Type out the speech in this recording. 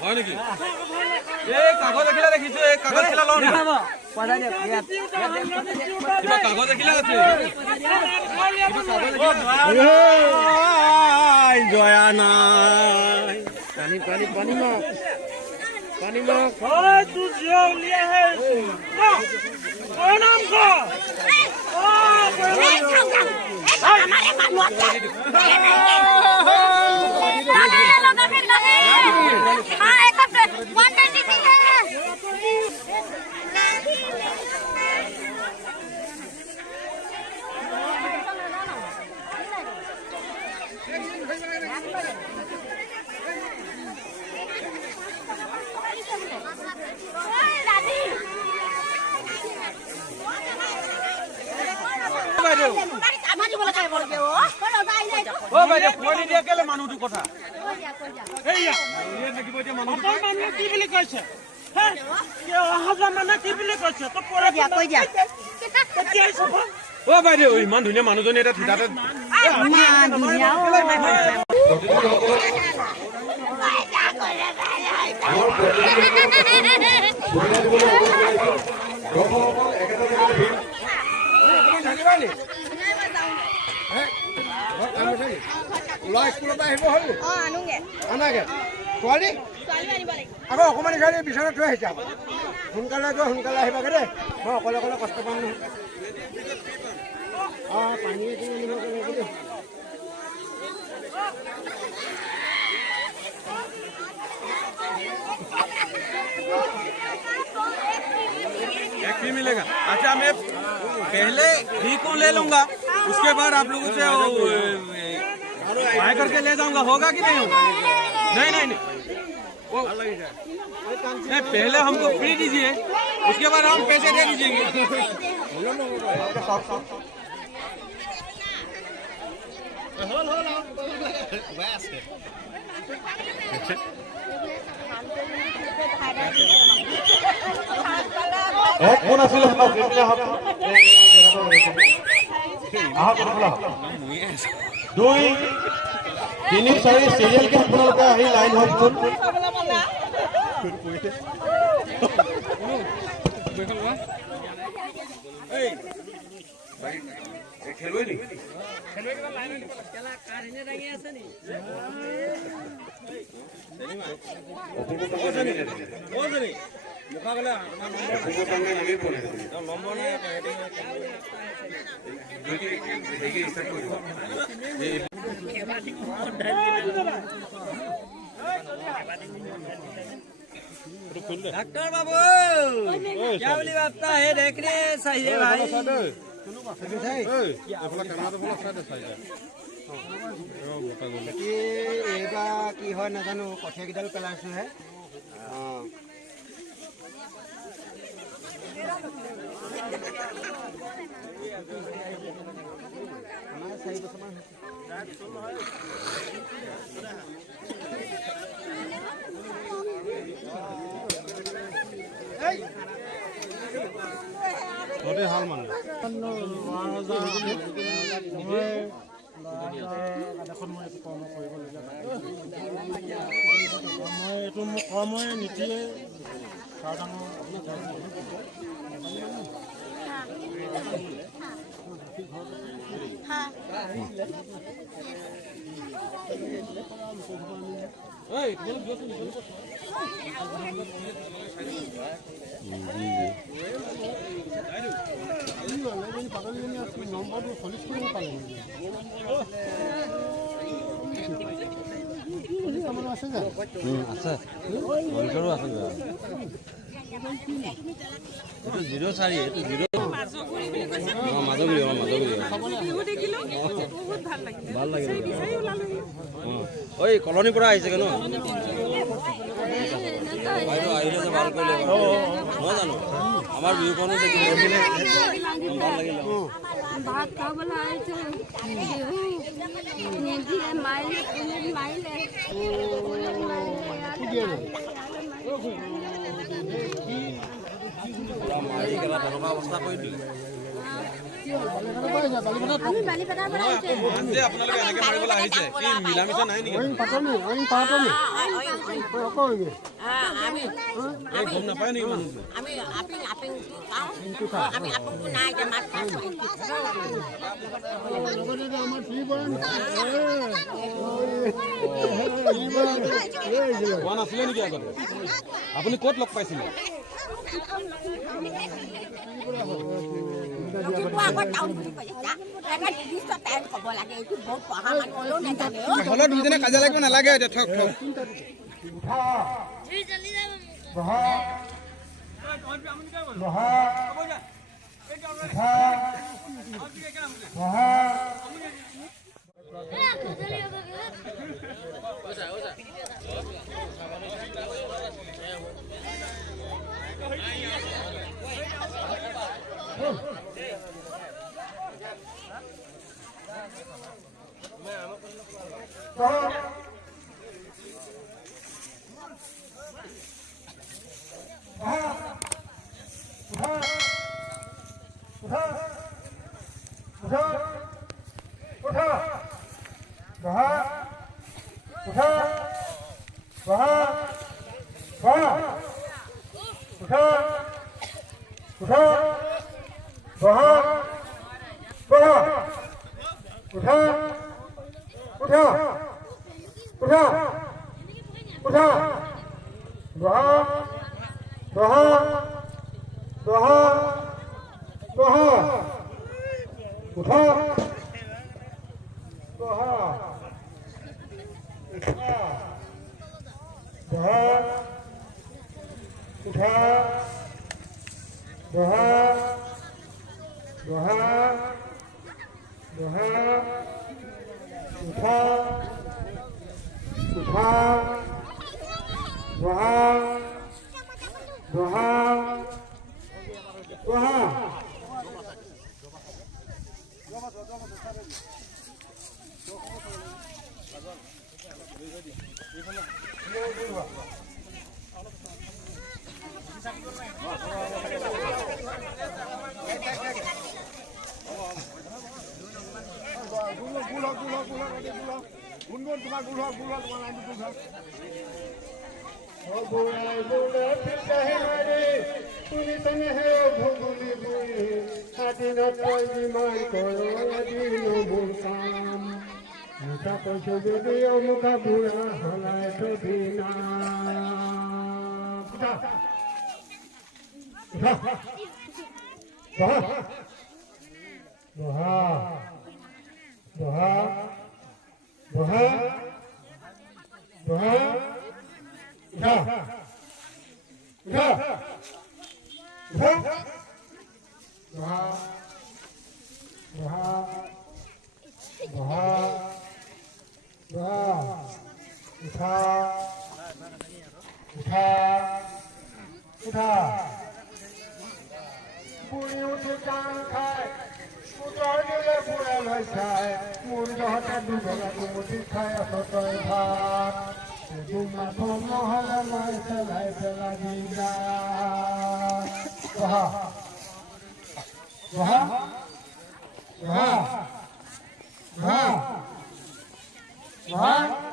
হয় নেকি এই কাগজ দেখিলে দেখিছো এই কাগজ খিলা লওঁ কিবা কাগজ দেখিলে আছে জয়া নাই পানী পানী পানী মা पानी में ओए तू जो लिया है कौन नाम को ओ हमारे मानवा लगा फिर लगे हां एक 120 है মানুহটো কথা কি বুলি কৈছে বাইদেউ ইমান ধুনীয়া মানুহজনী এটা থিতাতে আকৌ অকণমান খালি বিচনাত থৈ আহিছে সোনকালে গৈ সোনকালে আহিবাগে দেই মই অকলে অকলে কষ্ট পাম নহয় পানী एक भी मिलेगा अच्छा मैं पहले घी को ले लूंगा उसके बाद आप लोगों से बाय करके ले जाऊंगा होगा कि नहीं होगा नहीं नहीं नहीं पहले हमको फ्री दीजिए उसके बाद हम पैसे दे दीजिएंगे কোন আছিল দুই তিনি চাৰি চিৰিয়েলকে আপোনালোকে আহি লাইন হওক डॉक्टर बाबू क्या बोली बात है देखने सही है भाई এইবাৰ কি হয় নাজানো কঠীয়া কেইডাল পেলাইছো হে আমাৰ 4 বছৰমান হৈছে হাল মানে এইটো মোক কৰ্মই নীতিয়ে নম্বৰটো 40 কৰিব পালে আছে আছে এইটো 04 এইটো 0 মাধৱী ভাল লাগিল ঐ কলনীৰ পৰা আহিছে ন আহিলে যে ভাল কৰিলে নহয় জানো আমাৰ বিহুখনো দেখিলে ভাল লাগিল ভাত খাবলৈ আহিছে মাইলে মাৰি গেলা তেনেকুৱা অৱস্থা কৰি দিলে আপোনালোকে এনেকে মাৰিবলৈ আহিছে কি মিলা মিছা নাই নেকি গম নাপায় নেকি কোৱা নাছিলে নেকি আগতে আপুনি ক'ত লগ পাইছিলে হলে দুজনে কাজিয়া লাগিব নালাগে এতিয়া ঠক ঠক Huh?